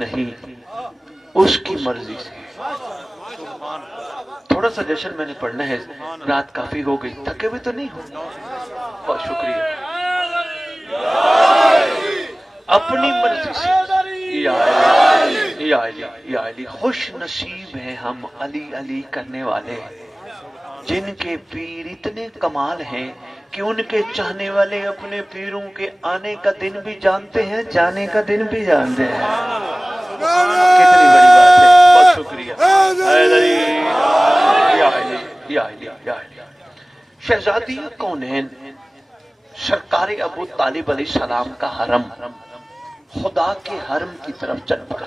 نہیں اس کی مرضی سے. تھوڑا سا جشن میں نے پڑھنا ہے, رات کافی ہو گئی, تھکے ہوئے تو نہیں ہو؟ بہت شکریہ. اپنی مرضی سے یا علی یا علی یا علی. خوش نصیب ہیں ہم علی علی کرنے والے, جن کے پیر اتنے کمال ہیں کہ ان کے چاہنے والے اپنے پیروں کے آنے کا دن بھی جانتے ہیں, جانے کا دن بھی جانتے ہیں. کتنی بڑی بات ہے. بہت شکریہ. حیدری یا علی یا علی یا علی. شہزادی کونین سرکار ابو طالب علیہ السلام کا حرم خدا کے حرم کی طرف چل پڑا.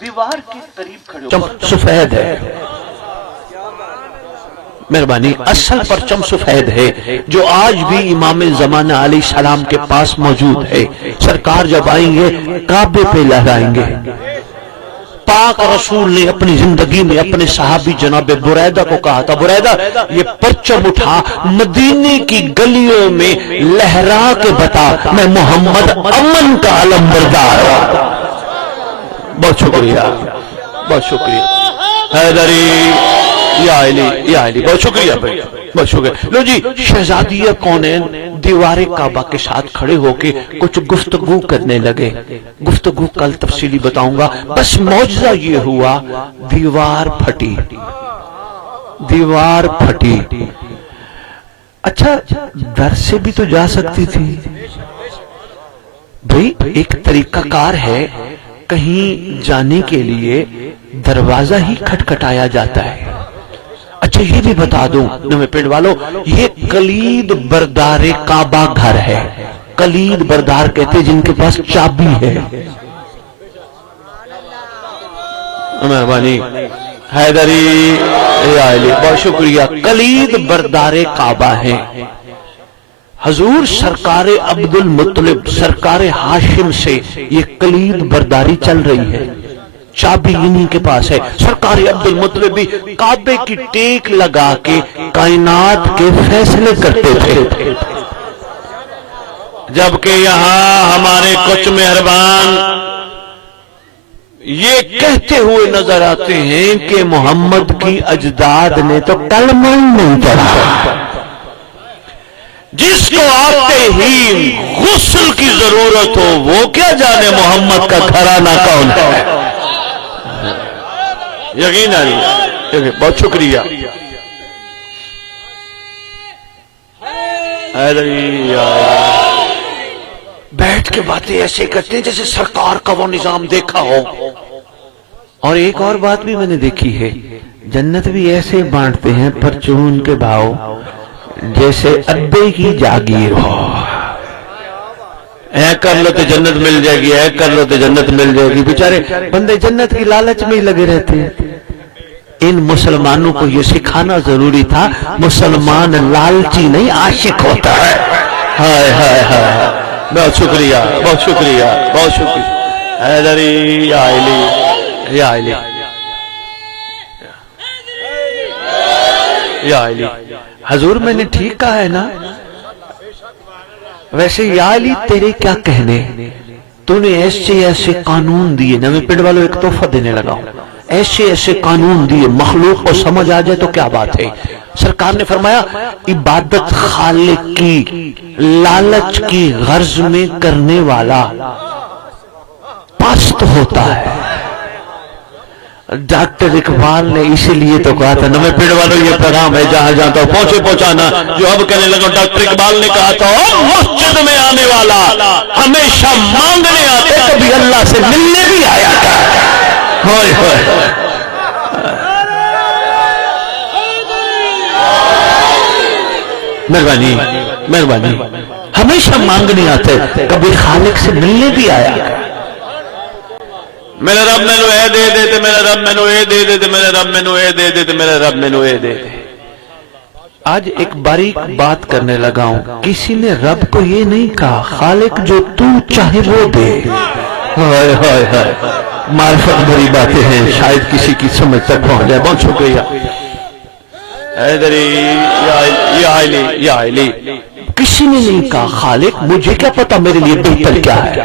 دیوار کے قریب کھڑے ہو. سفید ہے, مہربانی, اصل پرچم سفید ہے جو آج بھی امام زمانہ علیہ السلام کے پاس موجود ہے. سرکار جب آئیں گے کعبے پہ لہرائیں گے. پاک رسول نے اپنی زندگی میں اپنے صحابی جناب بریدہ کو کہا تھا, بریدہ یہ پرچم اٹھا مدینے کی گلیوں میں لہرا کے بتا میں محمد امن کا علم بردار ہوں. بہت شکریہ, بہت شکریہ. حیدری یا علی یا علی. بہت شکریہ بھائی, بہت شکریہ. لو جی, شہزادیہ کونین دیوار کعبہ کے ساتھ کھڑے ہو کے کچھ گفتگو کرنے لگے. گفتگو کل تفصیلی بتاؤں گا. بس معجزہ یہ ہوا, دیوار پھٹی, دیوار پھٹی. اچھا در سے بھی تو جا سکتی تھی بھئی. ایک طریقہ کار ہے, کہیں جانے کے لیے دروازہ ہی کھٹکھٹایا جاتا ہے. اچھا یہ بھی بتا دوں نوے پنڈ والوں, یہ کلید بردار کعبہ گھر ہے. کلید بردار کہتے جن کے پاس چابی ہے. مہربانی. حیدری یا علی, بہت شکریہ. کلید بردار کعبہ ہے. حضور سرکار عبد المطلب سرکار ہاشم سے یہ کلید برداری چل رہی ہے. چابی انہی کے پاس ہے. سرکار عبد المطلب بھی کعبے کی ٹیک لگا کے کائنات کے فیصلے کرتے تھے. جبکہ یہاں ہمارے کچھ مہربان یہ کہتے ہوئے نظر آتے ہیں کہ محمد کی اجداد نے تو کلمہ نہیں پڑھا. جس کو آتے ہی غسل کی ضرورت ہو وہ کیا جانے محمد کا گھرانہ کون ہے. یقین آئی. بہت شکریہ. بیٹھ کے باتیں ایسے کرتے ہیں جیسے سرکار کا وہ نظام دیکھا ہو. اور ایک اور بات بھی میں نے دیکھی ہے, جنت بھی ایسے بانٹتے ہیں پرچون کے بھاؤ جیسے ابے کی جاگیر ہو. اے کر لو تو جنت مل جائے گی, اے کر لو تو جنت مل جائے گی. بیچارے بندے جنت کی لالچ میں ہی لگے رہتے ہیں. ان مسلمانوں کو یہ سکھانا ضروری تھا, مسلمان لالچی نہیں عاشق ہوتا ہے. ہائے ہائے ہائے. بہت شکریہ, بہت شکریہ, بہت شکریہ. حیدری یا علی یا علی یا علی. حضور میں نے ٹھیک کہا ہے نا؟ ویسے یا علی تیرے کیا کہنے, تو نے ایسے ایسے قانون دیے. نوے پنڈ والوں ایک تحفہ دینے لگا ہوں. ایسے ایسے قانون دیے, مخلوق کو سمجھ آ جائے تو کیا بات ہے. سرکار نے فرمایا عبادت خالق کی لالچ کی غرض میں کرنے والا پست ہوتا ہے. ڈاکٹر اقبال نے اسی لیے تو کہا تھا, نوے پیڑ والوں یہ پیغام ہے جہاں جہاں تو پہنچے پہنچانا. جو اب کہنے لگا, ڈاکٹر اقبال نے کہا تھا مسجد میں آنے والا ہمیشہ مانگنے آتے, کبھی اللہ سے ملنے بھی آیا تھا. ہوئے ہوئے. مہربانی مہربانی. ہمیشہ مانگنے آتے, کبھی خالق سے ملنے بھی آیا. میرے رب میں نو اے دے دیتے, میرے رب میں نو اے دے دیتے, میرے رب میں نو اے دے دیتے, میرے رب میں نو اے دے دیتے. آج ایک باریک بات کرنے لگا ہوں. کسی نے رب کو یہ نہیں کہا خالق جو تو چاہے وہ دے. ہائے ہائے ہائے. معرفت بھری باتیں ہیں, شاید کسی کی سمجھ تک پہنچ جائے. بہت شکریہ. حیدری یا علی یا علی. کسی نے نہیں کہا خالق مجھے کیا پتا میرے لیے بہتر کیا ہے.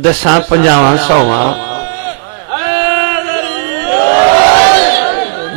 10 50 100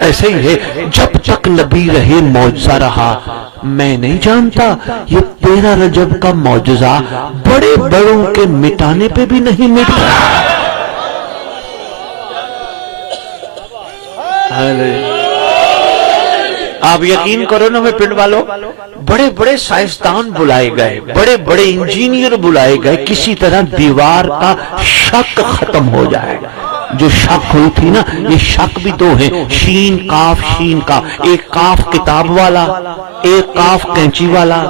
ایسے ہی ہے، جب تک نبی رہے معجزہ رہا۔ میں نہیں جانتا یہ 13 رجب کا معجزہ بڑے بڑوں کے مٹانے پہ بھی نہیں مٹا۔ آپ یقین کرو نا میں پنڈ والوں، بڑے بڑے سائنسدان بلائے گئے، بڑے بڑے انجینئر بلائے گئے، کسی طرح دیوار کا شک ختم ہو جائے۔ جو شک ہوئی تھی نا، یہ شک بھی دو ہیں، شین کاف شین کاف، ایک کاف کتاب والا، ایک کاف کینچی والا۔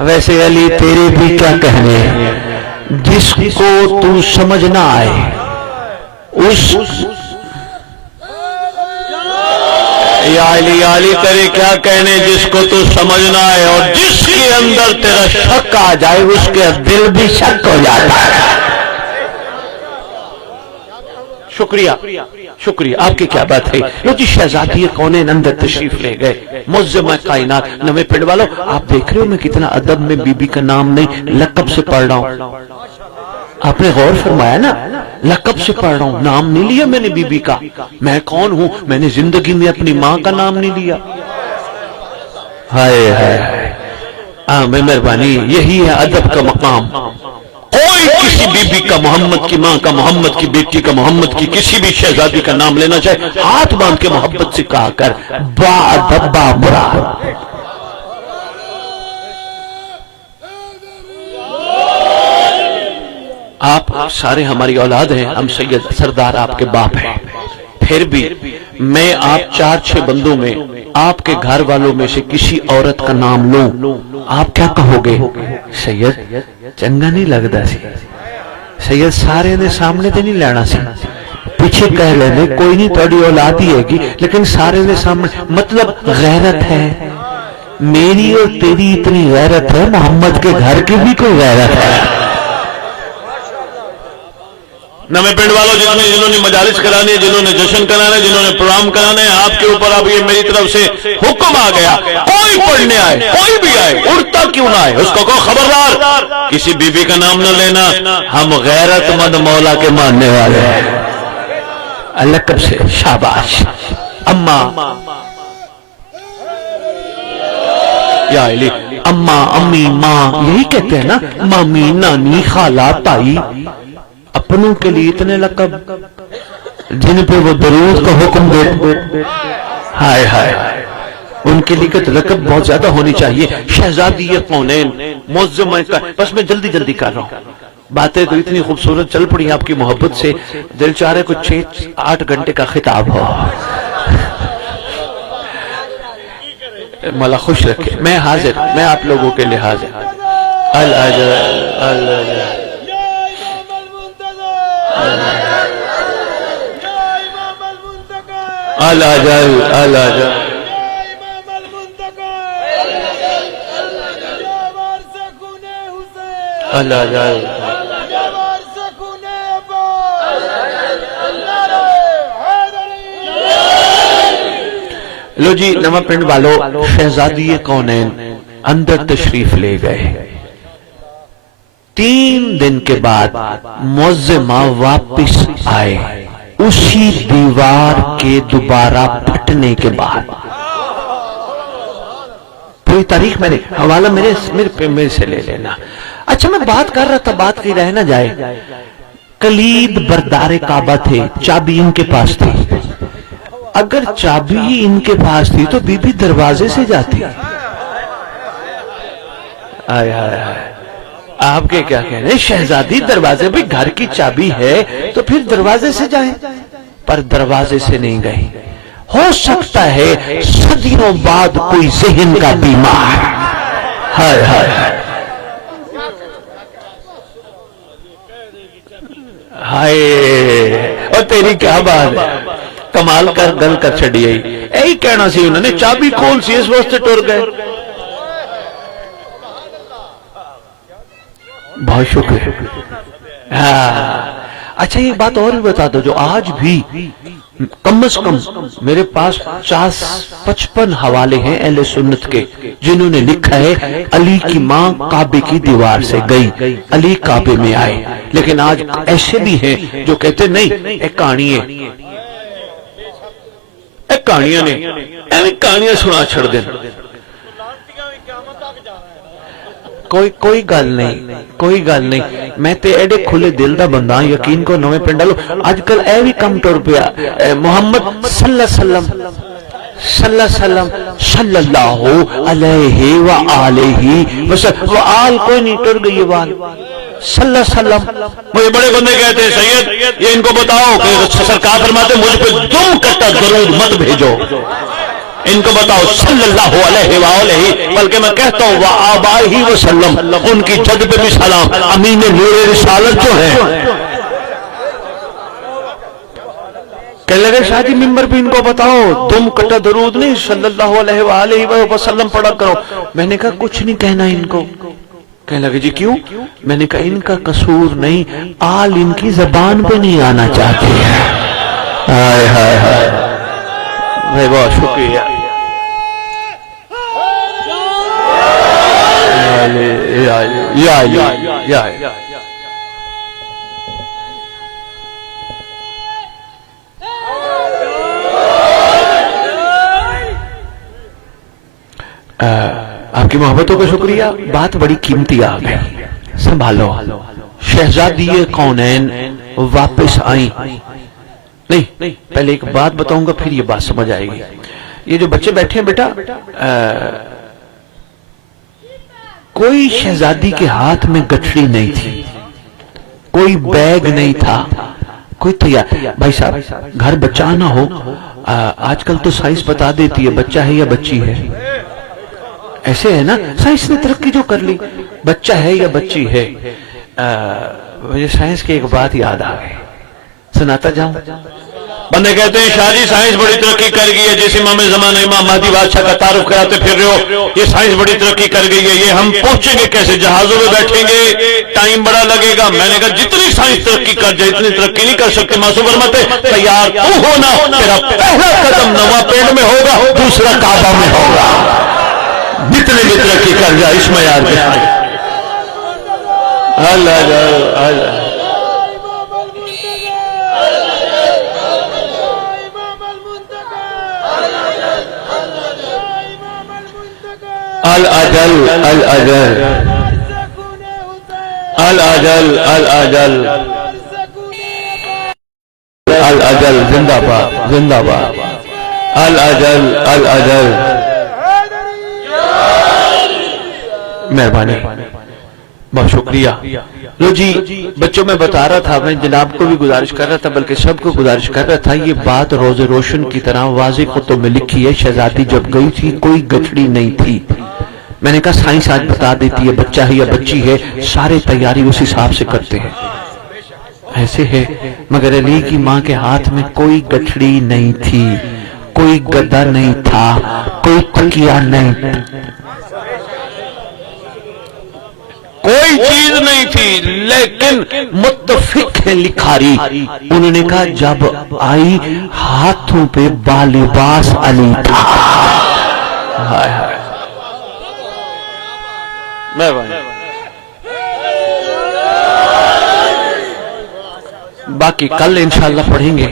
ویسے علی تیرے بھی کیا کہنے ہیں، جس کو تو سمجھ نہ آئے اس یا علی تیرے کیا کہنے، جس کو تو سمجھ نہ آئے، اور جس کے اندر تیرا شک آ جائے اس کے دل بھی شک ہو جاتا ہے۔ شکریہ شکریہ، آپ کی کیا بات ہے۔ لو جی، شہزادی کونین اندر تشریف لے گئے، معظمہ کائنات۔ نوے پنڈ والوں، آپ دیکھ رہے ہو میں کتنا ادب میں بی بی کا نام نہیں لقب سے پڑھ رہا ہوں۔ آپ نے غور فرمایا نا، لقب سے پڑھ رہا ہوں، نام نہیں لیا میں نے بی بی کا۔ میں کون ہوں؟ میں نے زندگی میں اپنی ماں کا نام نہیں لیا۔ ہائے ہائے، میں مہربانی، یہی ہے ادب کا مقام۔ کوئی کسی بی بی کا، محمد کی ماں کا، محمد کی بیٹی کا، محمد کی کسی بھی شہزادی کا نام لینا چاہے، ہاتھ باندھ کے محبت سے کہا کر با ادب با مراد۔ آپ سارے ہماری اولاد ہیں، ہم سید سردار آپ کے باپ ہیں، پھر بھی میں آپ 4-6 بندوں میں آپ کے گھر والوں میں سے کسی عورت کا نام لوں، آپ کیا کہو گے؟ سید چنگا نہیں لگتا سی، سید سارے نے سامنے تے نہیں لینا سی، پیچھے کہہ لینے کوئی نہیں تھوڑی اولاد ہی ہے گی، لیکن سارے نے سامنے، مطلب غیرت ہے۔ میری اور تیری اتنی غیرت ہے، محمد کے گھر کی بھی کوئی غیرت ہے۔ نوے پنڈ والوں، جنہوں نے مجالس کرانے، جنہوں نے جشن کرانے، جنہوں نے پروگرام کرانے، آپ کے اوپر اب یہ میری طرف سے حکم آ گیا، کوئی پڑھنے آئے، کوئی بھی آئے، اڑتا کیوں نہ آئے، اس کو کہو خبردار کسی بی بی کا نام نہ لینا، ہم غیرت مند مولا کے ماننے والے ہیں۔ لقب سے شاباش۔ اماں یا علی، اماں، امی، ماں، یہی کہتے ہیں نا، مامی، نانی، خالہ، تائی۔ اپنوں کے لیے اتنے لقب جن پہ وہ درود کا حکم دے، ہائے ہائے، ان کے لیے لقب بہت زیادہ ہونی چاہیے۔ شہزادی کونین، معظمہ کا، بس میں جلدی جلدی کر رہا ہوں، باتیں تو اتنی خوبصورت چل پڑی آپ کی محبت سے، دل چاہ رہے کچھ 6-8 گھنٹے کا خطاب ہو۔ مولا خوش رکھے، میں حاضر، میں آپ لوگوں کے لیے حاضر۔ لو جی نواں پنڈ والوں، شہزادی کونین اندر تشریف لے گئے۔ 3 دن کے بعد معظمہ واپس آئے، اسی دیوار کے دوبارہ پھٹنے کے بعد۔ پوری تاریخ میں نے حوالہ میرے سے لے لینا۔ اچھا میں بات کر رہا تھا، بات کی رہ نہ جائے، کلید بردار کعبہ تھے، چابی ان کے پاس تھی۔ اگر چابی ہی ان کے پاس تھی تو بی بی دروازے سے جاتی۔ آئے آئے آئے، آپ کے کیا کہنے ہیں؟ شہزادی دروازے پہ، گھر کی چابی ہے تو پھر دروازے سے جائیں، پر دروازے سے نہیں گئی۔ ہو سکتا ہے صدیوں بعد کوئی ذہن کا بیمار، ہائے ہائے ہائے، اور تیری کیا بات ہے، کمال کر گل کر چھڑی آئی، یہی کہنا سی انہوں نے، چابی کھول سی اس واسطے ٹر گئے۔ بہت شکر۔ اچھا یہ بات اور بھی بتا دو، جو آج بھی کم از کم میرے پاس 55 حوالے ہیں اہل سنت کے، جنہوں نے لکھا ہے علی کی ماں کعبے کی دیوار سے گئی، علی کعبے میں آئے، لیکن آج ایسے بھی ہیں جو کہتے نہیں ایک کہانی ہے، اے کہانیاں نے ایویں کہانیاں سنا چھڑ دیں. کوئی گل نہیں میں تے ایڈے کھلے دل دا بندہ یقین کو نویں پنڈ لو اج کل اے بھی کم ٹر پیا محمد صلی اللہ علیہ وآلہ وسلم وہ آل کوئی نہیں ٹر گئی وال صلی اللہ علیہ وسلم. مجھے بڑے بندے کہتے ہیں سید یہ ان کو بتاؤ کہ سرکار فرماتے مجھ پہ دم کٹا درود مت بھیجو. ان کو بتاؤ صلی اللہ علیہ وآلہ بلکہ میں کہتا ہوں وآبائہ وسلم ان کی جد پہ بھی سلام امین نور رسالت جو ہے. کہنے لگے شاہ جی ممبر پہ ان کو بتاؤ تم کٹا درود نہیں صلی اللہ علیہ وآلہ وسلم پڑھا کرو. میں نے کہا کچھ نہیں کہنا ان کو. کہنے لگے جی کیوں؟ میں نے کہا ان کا قصور نہیں آل ان کی زبان پہ نہیں آنا چاہتے ہیں. ہائے ہائے ہائے بھائی بہت شکریہ. آپ کی محبتوں کا شکریہ. بات بڑی قیمتی آ گئی سنبھالو. شہزادی کونین واپس آئیں. نہیں پہلے ایک بات بتاؤں گا پھر یہ بات سمجھ آئے گی. یہ جو بچے بیٹھے ہیں بیٹا کوئی شہزادی کے ہاتھ میں گٹھڑی نہیں تھی کوئی بیگ نہیں تھا کوئی تیار. بھائی صاحب گھر بچہ نہ ہو آج کل تو سائنس بتا دیتی ہے بچہ ہے یا بچی ہے. ایسے ہے نا سائنس نے ترقی جو کر لی بچہ ہے یا بچی ہے. مجھے سائنس کی ایک بات یاد آ گئی سناتا جاؤں. بندے کہتے ہیں شاہ جی سائنس بڑی ترقی کر گئی ہے جس امام زمانہ امام مہدی بادشاہ کا تعارف کراتے پھر رہے ہو یہ سائنس بڑی ترقی کر گئی ہے یہ ہم پہنچیں گے کیسے جہازوں میں بیٹھیں گے ٹائم بڑا لگے گا. میں نے کہا جتنی سائنس ترقی کر جائے اتنی ترقی نہیں کر سکتے. معصوم فرماتے تیار تو ہونا تیرا پہلا قدم نواں پینڈ میں ہوگا دوسرا کعبہ میں ہوگا. جتنے بھی ترقی کر جائے اس معیار کے اللہ الاجل الاجل الاجل الاجل الاجل زندہ باد زندہ باد الاجل الاجل. مہربانی بہت شکریہ. لو جی بچوں میں بتا رہا تھا میں جناب کو بھی گزارش کر رہا تھا بلکہ سب کو گزارش کر رہا تھا یہ بات روز روشن کی طرح واضح خطوں میں لکھی ہے. شہزادی جب گئی تھی کوئی گٹھڑی نہیں تھی. میں نے کہا سائنس آج بتا دیتی ہے بچہ ہے یا بچی ہے سارے تیاری اس حساب سے کرتے ہیں. ایسے ہے مگر علی کی ماں کے ہاتھ میں کوئی گٹھڑی نہیں تھی کوئی گدا نہیں تھا کوئی تکیہ نہیں کوئی چیز نہیں تھی لیکن متفق ہے لکھاری. انہوں نے کہا جب آئی ہاتھوں پہ بالباس علی تھا. ہائے ہائے باقی کل انشاءاللہ پڑھیں گے.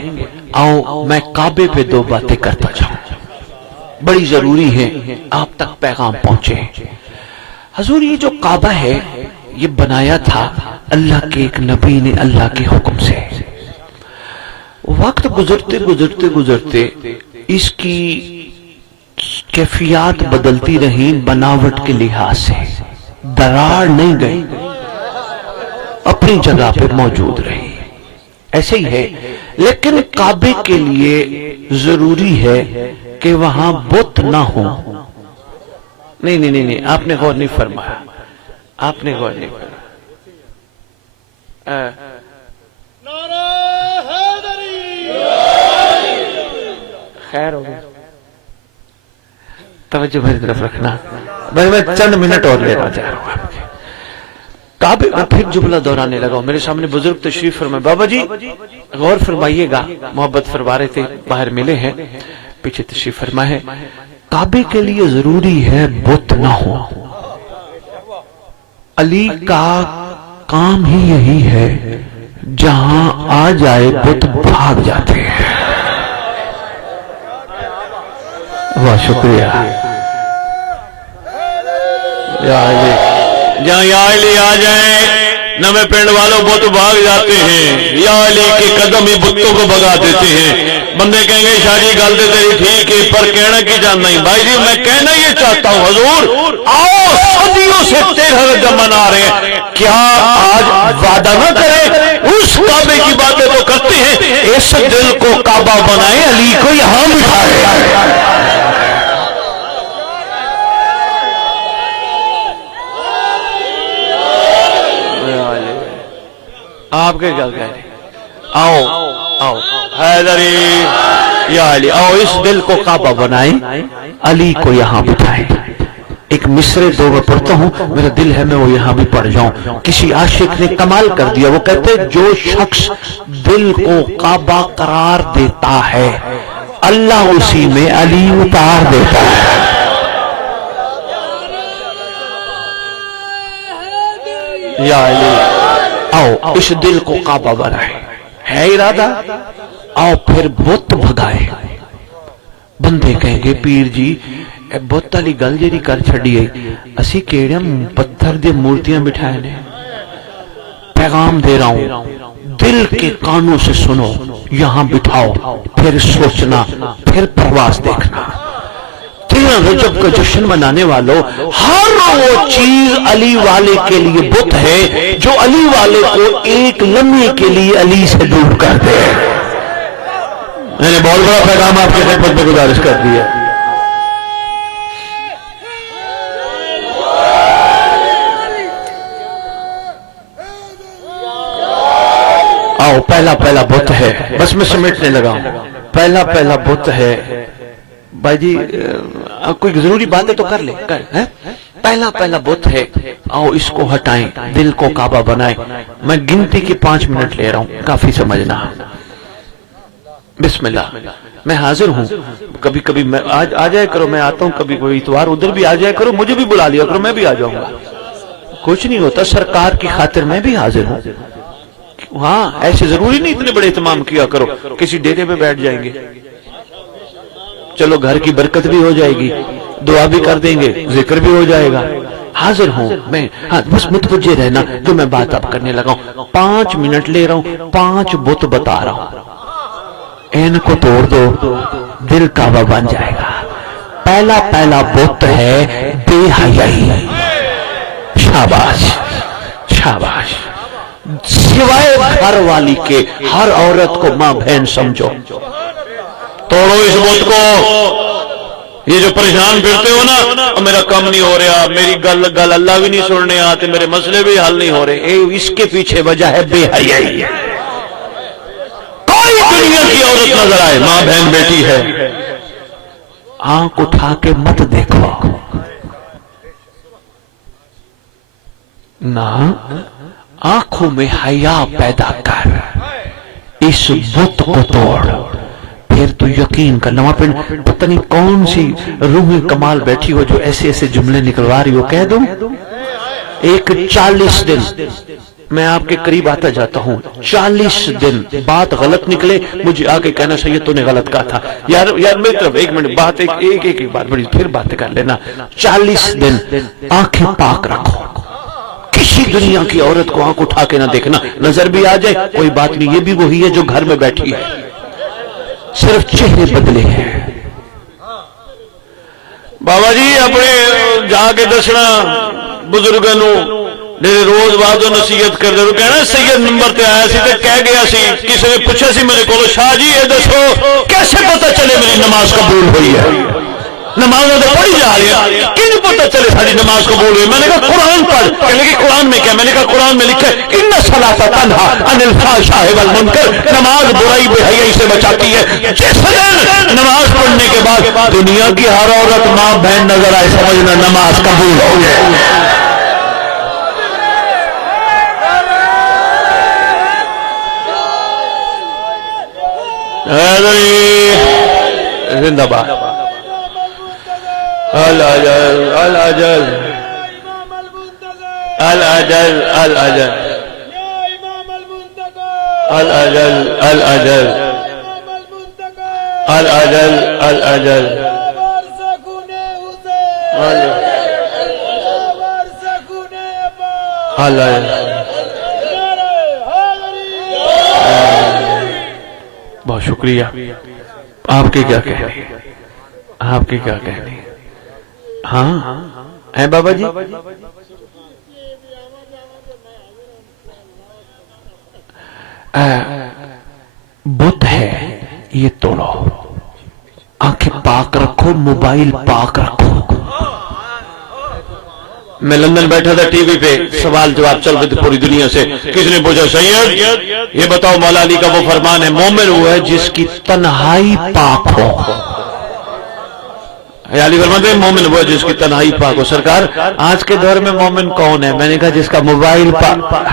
آؤ میں کعبے پہ دو باتیں کرتا جاؤں بڑی ضروری ہے آپ تک پیغام پہنچے. حضور یہ جو کعبہ ہے یہ بنایا تھا اللہ کے ایک نبی نے اللہ کے حکم سے. وقت گزرتے گزرتے گزرتے اس کی کیفیات بدلتی رہیں بناوٹ کے لحاظ سے. درار نہیں گئی اپنی جگہ پہ موجود رہی. ایسے ہی ہے لیکن کعبے کے لیے ضروری ہے کہ وہاں بت نہ ہو. نہیں نہیں نہیں آپ نے غور نہیں فرمایا آپ نے غور نہیں فرمایا. خیر ہو گیا توجہ میری طرف رکھنا. میں چند منٹ اور لے رہا جا رہا ہوں. کعبے میں پھر جملہ دہرانے لگا میرے سامنے بزرگ تشریف فرمائے. بابا جی غور فرمائیے گا محبت فرما رہے تھے باہر ملے ہیں پیچھے تشریف فرمائے. کعبے کے لیے ضروری ہے بت نہ ہو. علی کا کام ہی یہی ہے جہاں آ جائے بت بھاگ جاتے ہیں. بہت شکریہ یا علی، جہاں یا علی آ جائیں نوے پنڈ والوں بت بھاگ جاتے ہیں، یا علی کے قدم ہی بتوں کو بھگا دیتے ہیں۔ بندے کہیں گے شاہ جی گل تو تیری ٹھیک ہے پر کہنا کی جاننا ہی بھائی جی میں کہنا یہ چاہتا ہوں حضور آؤ صدیوں سے تیرہ رجب منا رہے ہیں، کیا آج وعدہ نہ کرے اس کعبے کی باتیں تو کرتے ہیں، اس دل کو کعبہ بنائے علی کو یہاں بٹھائے۔ آپ کے کیا کہہ رہے ہیں؟ آؤ آؤ حیدری یا علی، آؤ اس دل کو کعبہ بنائیں، علی کو یہاں بٹھائیں۔ ایک مصرے دو میں پڑھتا ہوں، میرا دل ہے میں وہ یہاں بھی پڑھ جاؤں۔ کسی عاشق نے کمال کر دیا، وہ کہتے جو شخص دل کو کعبہ قرار دیتا ہے اللہ اسی میں علی اتار دیتا ہے۔ یا علی آؤ اس دل کو کعبہ بنائے، ہے ارادہ آؤ پھر بت بھگائے۔ بندے کہیں گے پیر جی بت والی گل جی کر چھڑیے، اسی کیڑے پتھر دی مورتیاں بٹھائے نے۔ پیغام دے رہا ہوں دل کے کانوں سے سنو، یہاں بٹھاؤ، پھر سوچنا، پھر پرواز دیکھنا۔ تیرہ رجب کا جشن منانے والوں، ہر وہ چیز علی والے کے لیے بت ہے جو علی والے کو ایک لمحے کے لیے علی سے دور کر دے۔ میں نے بہت بڑا پیغام آپ کے خدمت میں گزارش کر دی ہے۔ آؤ پہلا بت ہے، بس میں سمیٹنے لگا ہوں، پہلا بت ہے۔ بھائی جی کوئی ضروری باتیں تو کر لیں، پہلا بت ہے، آؤ اس کو ہٹائیں، دل کو کعبہ بنائیں۔ میں گنتی کی 5 منٹ لے رہا ہوں، کافی سمجھنا۔ بسم اللہ، میں حاضر ہوں، کبھی کبھی میں آ جائے کرو، میں آتا ہوں، کبھی کوئی اتوار ادھر بھی آ جائے کرو، مجھے بھی بلا لیا کرو، میں بھی آ جاؤں گا، کچھ نہیں ہوتا، سرکار کی خاطر میں بھی حاضر ہوں۔ ہاں ایسے ضروری نہیں اتنے بڑے اہتمام کیا کرو، کسی ڈیرے پہ بیٹھ جائیں گے، چلو گھر کی برکت بھی ہو جائے گی، دعا بھی کر دیں گے، ذکر بھی ہو جائے گا۔ حاضر ہوں میں، ہاں بس متوجہ رہنا جو میں بات اب کرنے لگا ہوں۔ 5 منٹ لے رہا ہوں، 5 بت بتا رہا ہوں، ان کو توڑ دو، دل کعبہ بن جائے گا۔ پہلا بت ہے بے حیائی۔ شاباش شاباش، سوائے گھر والی کے ہر عورت کو ماں بہن سمجھو۔ توڑو اس بت کو۔ یہ جو پریشان پھرتے ہو نا میرا کام نہیں ہو رہا، میری گل اللہ بھی نہیں سننے آتے، میرے مسئلے بھی حل نہیں ہو رہے، اس کے پیچھے وجہ ہے بے حیائی۔ کوئی دنیا کی عورت نظر آئے، ماں بہن بیٹی ہے، آنکھ اٹھا کے مت دیکھو نہ، آنکھوں میں حیا پیدا کر، اس بت کو توڑ، پھر تو یقین کرنا۔ وہاں پہ پتہ نہیں کون سی روح کمال بیٹھی ہو جو ایسے ایسے جملے نکلوا رہی ہو، کہہ دوں ایک 40 دن میں آپ کے قریب آتا جاتا ہوں، 40 دن بات غلط نکلے مجھے آگے کہنا سید تو نے غلط کہا تھا، یار میری طرف ایک منٹ بات ایک بات بڑی پھر بات کر لینا۔ 40 دن آنکھیں پاک رکھو، کسی دنیا کی عورت کو آنکھ اٹھا کے نہ دیکھنا، نظر بھی آ جائے کوئی بات نہیں، یہ بھی وہی ہے جو گھر میں بیٹھی ہے، صرف چہرے بدلے ہیں۔ بابا جی اپنے جا کے دسنا بزرگوں میرے روز بعد نصیحت کر دے، کہنا سید نمبر تے آیا سی تے کہہ گیا سی، کسی نے پوچھا سی میرے کو شاہ جی یہ دسو کیسے پتہ چلے میری نماز قبول ہوئی ہے؟ نماز تو پڑھی جا رہی ہے، کیوں پتہ چلے ساری نماز قبول ہوئی؟ میں نے کہا قرآن پڑھ، کہنے کہ قرآن میں کیا؟ میں نے کہا قرآن میں لکھا ہے ان الصلاۃ تنہی عن الفحشاء والمنکر، نماز برائی بے حیائی سے بچاتی ہے۔ جس دن نماز پڑھنے کے بعد دنیا کی ہر عورت ماں بہن نظر آئے سمجھنا نماز قبول ہو گئی۔ زندہ باد الاجل الاجل الاجل الاجل الاجل الاجل الاجل الاجل بہت شکریہ. آپ کے کیا کہنے ہیں؟ آپ کے کیا کہنے ہیں؟ ہاں ہیں بابا جی؟ بت ہے یہ توڑو، آنکھیں پاک رکھو، موبائل پاک رکھو. میں لندن بیٹھا تھا، ٹی وی پہ سوال جواب چل رہے تھے پوری دنیا سے. کس نے پوچھا سید یہ بتاؤ مولا علی کا وہ فرمان ہے مومن وہ ہے جس کی تنہائی پاک ہو. علی فرماتے ہیں مومن وہ ہے جس کی تنہائی پاک ہو. سرکار آج کے دور میں مومن کون ہے؟ میں نے کہا جس کا موبائل پاک.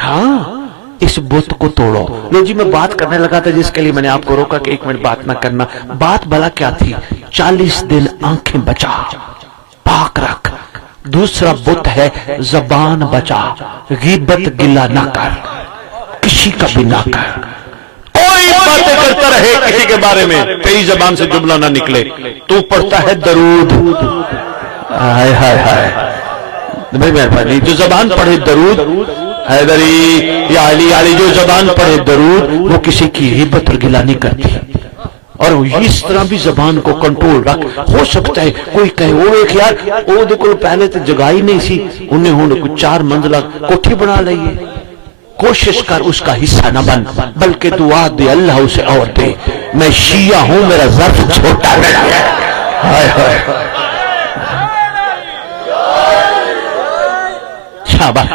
ہاں اس بت کو توڑو. لو جی میں بات کرنے لگا تھا جس کے لیے میں نے آپ کو روکا کہ 1 منٹ بات نہ کرنا. بات بھلا کیا تھی؟ 40 دن آنکھیں بچا، پاک رکھ. دوسرا بت ہے زبان بچا، غیبت گلہ نہ کر، کسی کا بھی نہ کر. کوئی باتیں کرتا رہے کسی کے بارے میں، تیری زبان سے جملہ نہ نکلے. تو پڑھتا ہے درود، ہائے ہائے ہائے بھائی مہربانی. جو زبان پڑھے درود حیدری یا علی علی، جو زبان پڑھے درود وہ کسی کی غیبت اور گلہ نہیں کرتی. اور اس طرح بھی زبان کو کنٹرول رکھ. ہو سکتا ہے کوئی کہے وہ ایک یار وہ دیکھو پہلے تو جگہ ہی نہیں سی، انہیں ہونے کچھ 4 منزلہ کوٹھی بنا لئیے. کوشش کر اس کا حصہ نہ بن، بلکہ دعا دے اللہ اسے اور دے. میں شیعہ ہوں، میرا ظرف چھوٹا ہے. ہائے ہائے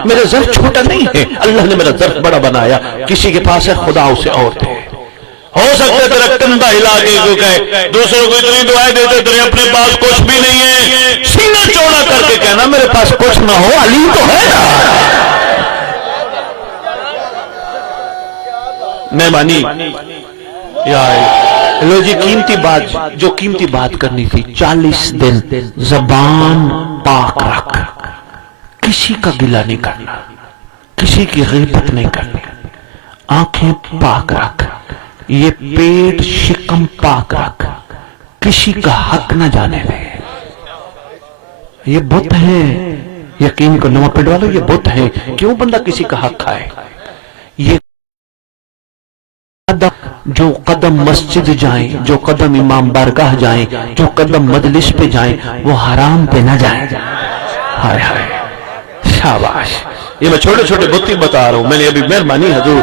میرا ظرف چھوٹا نہیں ہے، اللہ نے میرا ظرف بڑا بنایا. کسی کے پاس ہے خدا اسے اور دے. ہو سکتا ہے تیرا کندھا ہلا کے کو کہے دوسروں کو اتنی دعائیں دیتے تیرے اپنے پاس کچھ بھی نہیں ہے، سینہ چوڑا کر کے کہنا میرے پاس کچھ نہ ہو علی تو ہے نا. مہربانی لو جی قیمتی بات جو قیمتی بات کرنی تھی. 40 دن زبان پاک رکھ، کسی کا گلہ نہیں کرنا، کسی کی غیبت نہیں کرنی. آنکھیں پاک رکھ، یہ پیٹ شکم پاک رکھ، کسی کا حق نہ جانے دے. یہ بت ہے، یقین کو نواں پیٹ والو یہ بت ہے. کیوں بندہ کسی کا حق کھائے؟ یہ جو قدم مسجد جائیں، جو قدم امام بارگاہ جائیں، جو قدم مجلس پہ جائیں وہ حرام پہ نہ جائیں. ہائے ہائے شاباش. یہ میں چھوٹے چھوٹے بتی بتا رہا ہوں. میں نے ابھی مہربانی حضور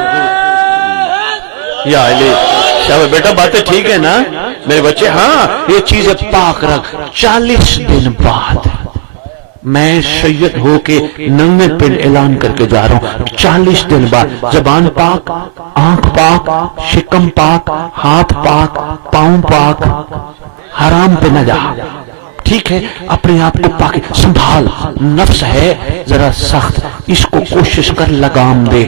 یا علی شاباش بیٹا باتیں ٹھیک ہے نا میرے بچے. ہاں یہ چیزیں پاک رکھ. 40 دن بعد میں سید ہو کے 90 پن اعلان کر کے جا رہا ہوں. 40 دن بعد زبان پاک، آنکھ پاک، شکم پاک، ہاتھ پاک، پاؤں پاک، حرام پہ نہ جا. ٹھیک ہے اپنے آپ کو پاک سنبھال. نفس ہے ذرا سخت، اس کو کوشش کر لگام دے.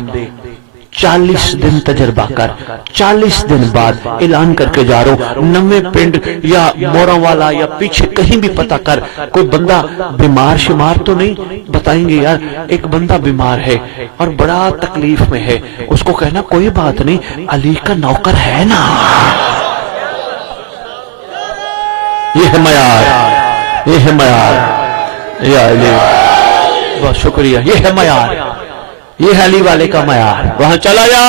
40 دن تجربہ کر. 40 دن بعد اعلان کر کے جا رہا ہوں. 90 پنڈ یا موڑوں والا یا پیچھے کہیں بھی پتہ کر کوئی بندہ بیمار شمار تو نہیں. بتائیں گے یار ایک بندہ بیمار ہے اور بڑا تکلیف میں ہے، اس کو کہنا کوئی بات نہیں علی کا نوکر ہے نا. یہ ہے معیار، یہ ہے معیار. یا علی بہت شکریہ. یہ ہے معیار، یہ ہے علی والے کا معیار. وہاں چلا جا،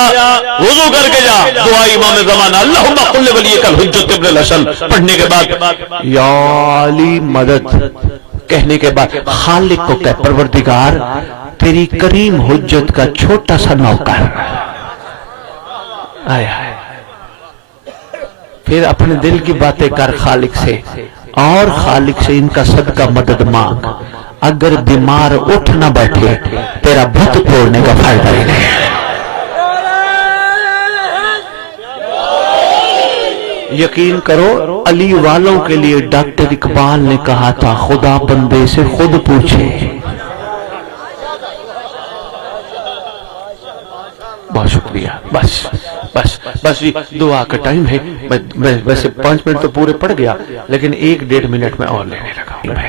وضو کر کے جا، دعا امام زمانہ اللہم قل ولیک الحجۃ ابن الحسن پڑھنے کے بعد یا علی مدد کہنے کے بعد خالق کو کہہ پروردگار تیری کریم حجت کا چھوٹا سا نوکر. آئے آئے پھر اپنے دل کی باتیں کر خالق سے، اور خالق سے ان کا صدقہ مدد مانگ. اگر بیمار اٹھ نہ بیٹھے تیرا بت توڑنے کا فائدہ ہی نہیں. یقین کرو علی والوں کے لیے ڈاکٹر اقبال نے کہا تھا خدا بندے سے خود پوچھے. بہت شکریہ. بس بس بس دعا کا ٹائم ہے. ویسے 5 منٹ تو پورے پڑ گیا لیکن 1-1.5 منٹ میں اور لینے لگا.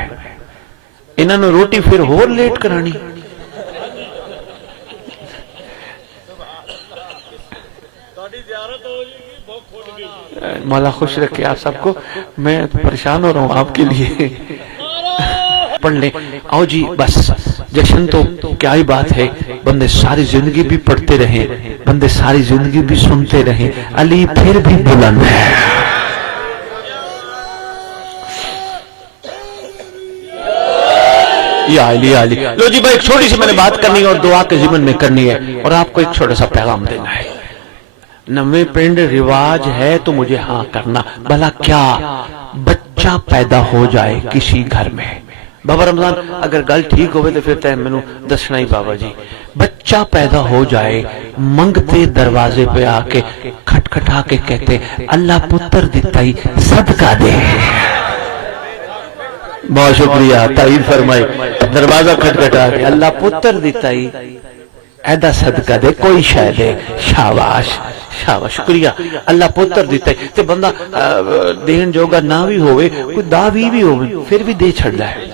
انہوں نے روٹی پھر اور لیٹ کرانی. مولا خوش رکھے آپ سب کو. میں پریشان ہو رہا ہوں آپ کے لیے. پڑھ لیں. آؤ جی بس جشن تو کیا ہی بات ہے, بندے ساری زندگی بھی پڑھتے رہیں, بندے ساری زندگی بھی سنتے رہیں, علی پھر بھی بلند ہے. یا علی یا علی. لو جی بھائی ایک چھوٹی سی میں نے بات کرنی ہے اور دعا کے ضمن میں کرنی ہے, اور آپ کو ایک چھوٹا سا پیغام دینا ہے. نویں پنڈ رواج ہے تو مجھے ہاں کرنا. بھلا کیا بچہ پیدا ہو جائے کسی گھر میں, بابا رمضان اگر گل ٹھیک ہوئے تو پھر تے میں دسنا ہی بابا جی, بچہ پیدا ہو جائے منگتے دروازے پہ آ کے کھٹکھٹا کے کہتے اللہ پتر دیتا ہی صدقہ دے. بہت شکریہ, تائید فرمائی. دروازہ کھٹکھٹا کے اللہ پتر دیتا ہی ایدا صدقہ دے, کوئی شے دے. شاباش شاباش, شکریہ. اللہ پتر دیتا ہے تے بندہ دین جوگا نہ بھی ہوئے, کوئی داوی بھی ہوئے پھر بھی دے چھڑدا ہے.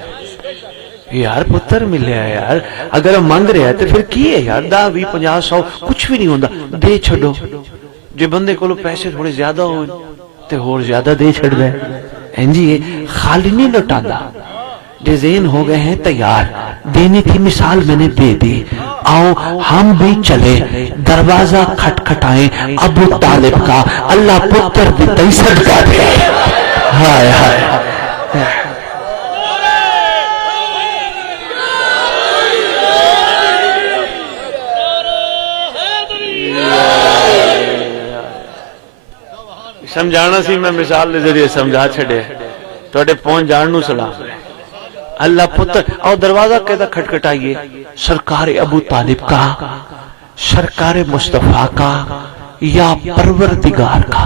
یار پتر ملے ہے یار, اگر ہم مانگ رہے ہیں تو پھر کی ہے یار, 10 20 50 100 کچھ بھی نہیں ہوندا, دے چھڑو. جو بندے کو پیسے تھوڑے زیادہ ہوئے تے اور زیادہ دے چھڑدا ہے. جی خالی نہیں لوٹاتا, ڈیزائن ہو گئے ہیں تیار, دینے کی مثال میں نے دے دی. آؤ ہم بھی چلے دروازہ کھٹکھٹائیں ابو طالب کا, اللہ پتر دیتا ہی صدقہ دے. ہائے ہائے سمجھانا سی میں مثال دے ذریعے سمجھا چھڑے, توڑے پہنچ جان نو سلام. اللہ پتر اور دروازہ کہتا کھٹکھٹائیے, سرکار ابو طالب کا, سرکار مصطفیٰ کا یا پروردگار کا.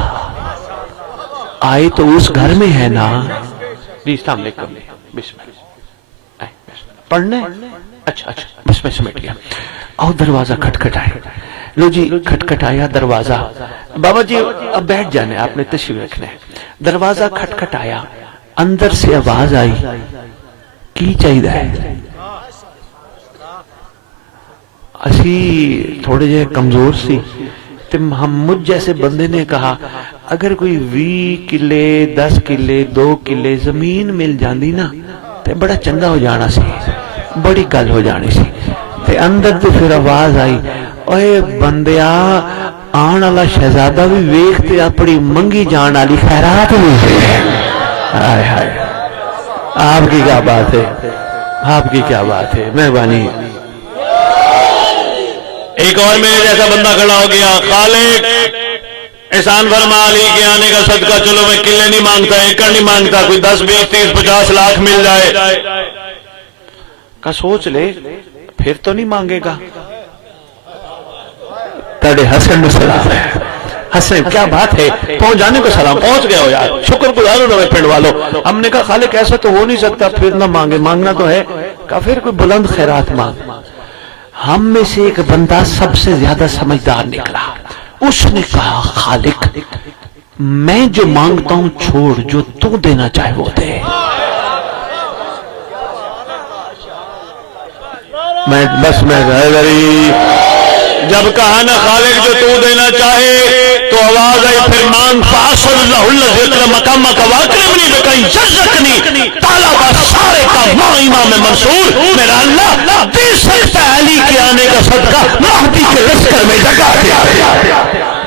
آئے تو اس گھر میں ہے نا. جی السلام علیکم, بسم اللہ پڑھنے. اچھا اچھا بس میں سمیٹ گیا. اور دروازہ کھٹکھٹائے. لو جی کھٹکھٹایا دروازہ, بابا جی اب بیٹھ جانے, آپ نے تشریف رکھنے. دروازہ کھٹکھٹایا, اندر سے آواز آئی, کی چاہیے ہے. اسی تھوڑے جے کمزور سی, ہم مجھ جیسے بندے نے کہا اگر کوئی 20 کلے 10 کلے 2 کلے زمین مل جاندی نا تے بڑا چنگا ہو جانا سی, بڑی گل ہو جانی سی. تے اندر تے پھر آواز آئی, اوے بندیا آن والا شہزادہ بھی ویکھتے اپنی منگی جان والی خیرات بھی. ہائے ہائے, آپ کی کیا بات ہے, آپ کی کیا بات ہے, مہربانی. ایک اور میرے جیسا بندہ کھڑا ہو گیا, خالق احسان فرما علی کے آنے کا صدقہ, چلو میں کلے نہیں مانگتا, ایکڑ نہیں مانگتا, کوئی 10 20 30 50 لاکھ مل جائے. کا سوچ لے پھر تو نہیں مانگے گا. تیرے حسن میں سلام ہے. حسن کیا بات ہے, پہنچ جانے کو سلام, پہنچ گئے ہو یار, شکر گزار ہو رہے پنڈ والوں. ہم نے کہا خالق ایسا تو ہو نہیں سکتا پھر نہ مانگے, مانگنا تو ہے. کہا پھر کوئی بلند خیرات مانگ. ہم میں سے ایک بندہ سب سے زیادہ سمجھدار نکلا, اس نے کہا خالق میں جو مانگتا ہوں چھوڑ, جو تو دینا چاہے وہ دے. میں بس میں جب کہا نا خالق جو تو دینا چاہے تو آواز آئی پھر مانگ. فاصل اللہ اللہ ذکر مقامہ کا واقرمنی بکئی جزکنی تالا با سارے کا ماں امام منصور. میرا اللہ دے سکتا علی کے آنے کا صدقہ, مہدی کے لشکر میں جگہ دیا.